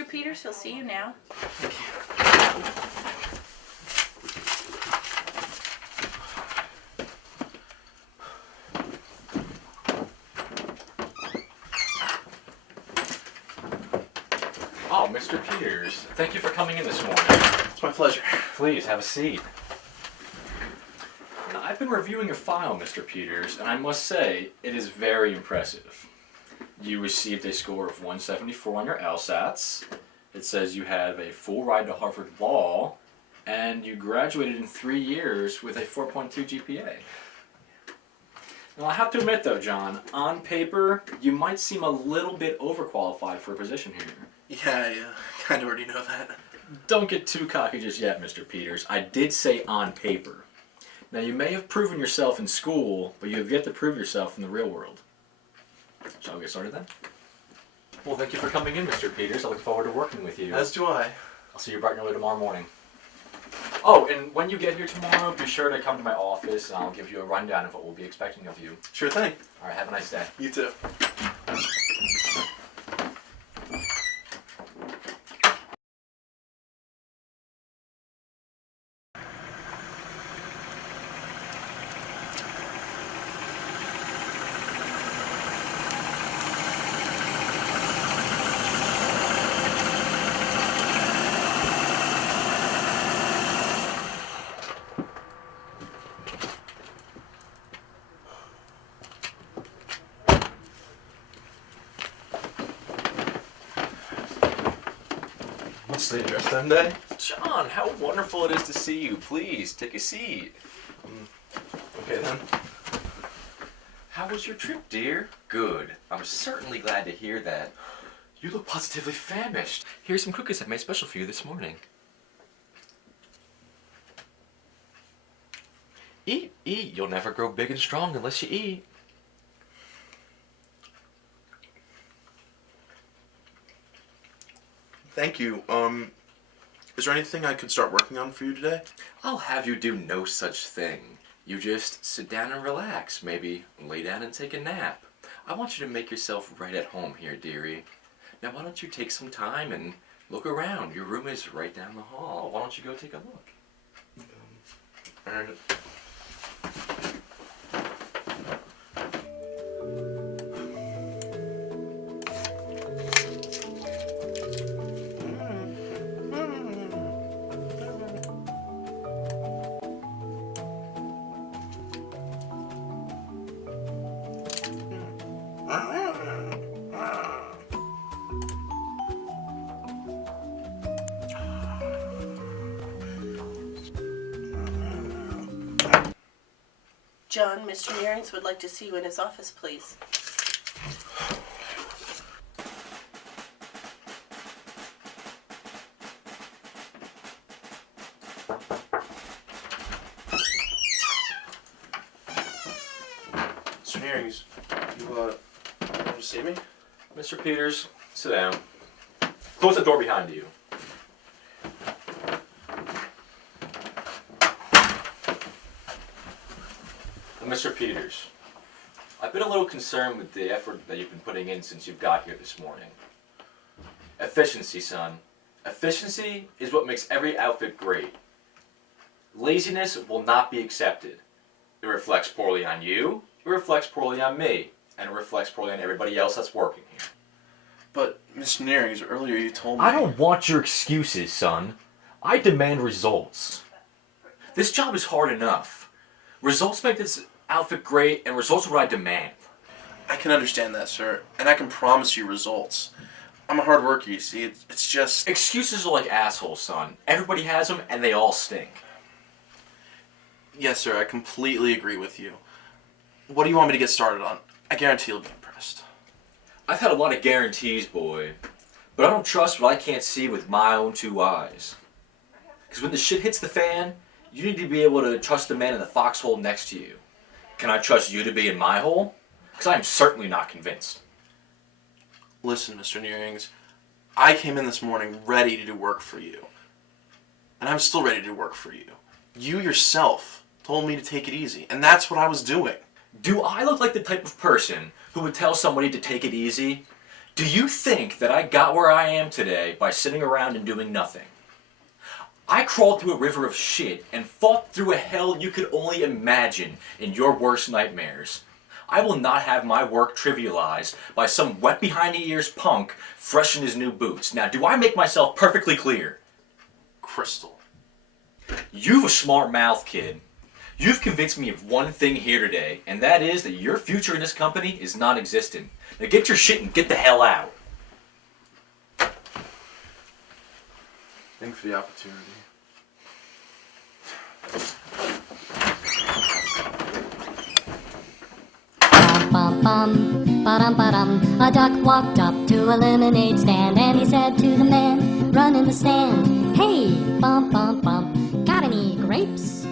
Mr. Peters, he'll see you now. Oh, Mr. Peters, thank you for coming in this morning. It's my pleasure. Please, have a seat. Now, I've been reviewing your file, Mr. Peters, and I must say, it is very impressive. You received a score of 174 on your LSATs. It says you have a full ride to Harvard Law, and you graduated in 3 years with a 4.2 GPA. Now, I have to admit though, John, on paper, you might seem a little bit overqualified for a position here. Yeah, I kind of already know that. Don't get too cocky just yet, Mr. Peters. I did say on paper. Now, you may have proven yourself in school, but you have yet to prove yourself in the real world. Shall we get started then? Well, thank you for coming in, Mr. Peters. I look forward to working with you. As do I. I'll see you bright and early tomorrow morning. Oh, and when you get here tomorrow, be sure to come to my office, and I'll give you a rundown of what we'll be expecting of you. Sure thing. All right, have a nice day. You too. What's the address then, Day? John, how wonderful it is to see you. Please, take a seat. Okay then. How was your trip, dear? Good. I'm certainly glad to hear that. You look positively famished. Here's some cookies I made special for you this morning. Eat, eat. You'll never grow big and strong unless you eat. Thank you. Is there anything I could start working on for you today? I'll have you do no such thing. You just sit down and relax. Maybe lay down and take a nap. I want you to make yourself right at home here, dearie. Now, why don't you take some time and look around? Your room is right down the hall. Why don't you go take a look? Alright. John, Mr. Nearings would like to see you in his office, please. Mr. Nearings, you want to see me? Mr. Peters, sit down. Close the door behind you. Mr. Peters, I've been a little concerned with the effort that you've been putting in since you've got here this morning. Efficiency, son. Efficiency is what makes every outfit great. Laziness will not be accepted. It reflects poorly on you, it reflects poorly on me, and it reflects poorly on everybody else that's working here. But, Mr. Nearings, earlier you told me... I don't want your excuses, son. I demand results. This job is hard enough. Results make this outfit great, and results are what I demand. I can understand that, sir, and I can promise you results. I'm a hard worker, you see. It's just... Excuses are like assholes, son. Everybody has them, and they all stink. Yes, sir, I completely agree with you. What do you want me to get started on? I guarantee you'll be impressed. I've had a lot of guarantees, boy, but I don't trust what I can't see with my own two eyes. Because when the shit hits the fan, you need to be able to trust the man in the foxhole next to you. Can I trust you to be in my hole? Because I am certainly not convinced. Listen, Mr. Nearings, I came in this morning ready to do work for you. And I'm still ready to do work for you. You yourself told me to take it easy, and that's what I was doing. Do I look like the type of person who would tell somebody to take it easy? Do you think that I got where I am today by sitting around and doing nothing? I crawled through a river of shit and fought through a hell you could only imagine in your worst nightmares. I will not have my work trivialized by some wet behind the ears punk fresh in his new boots. Now, do I make myself perfectly clear? Crystal. You've a smart mouth, kid. You've convinced me of one thing here today, and that is that your future in this company is non-existent. Now get your shit and get the hell out. Thanks for the opportunity. Bum bum, ba-dum. A duck walked up to a lemonade stand and he said to the man running the stand, "Hey, bum, got any grapes?"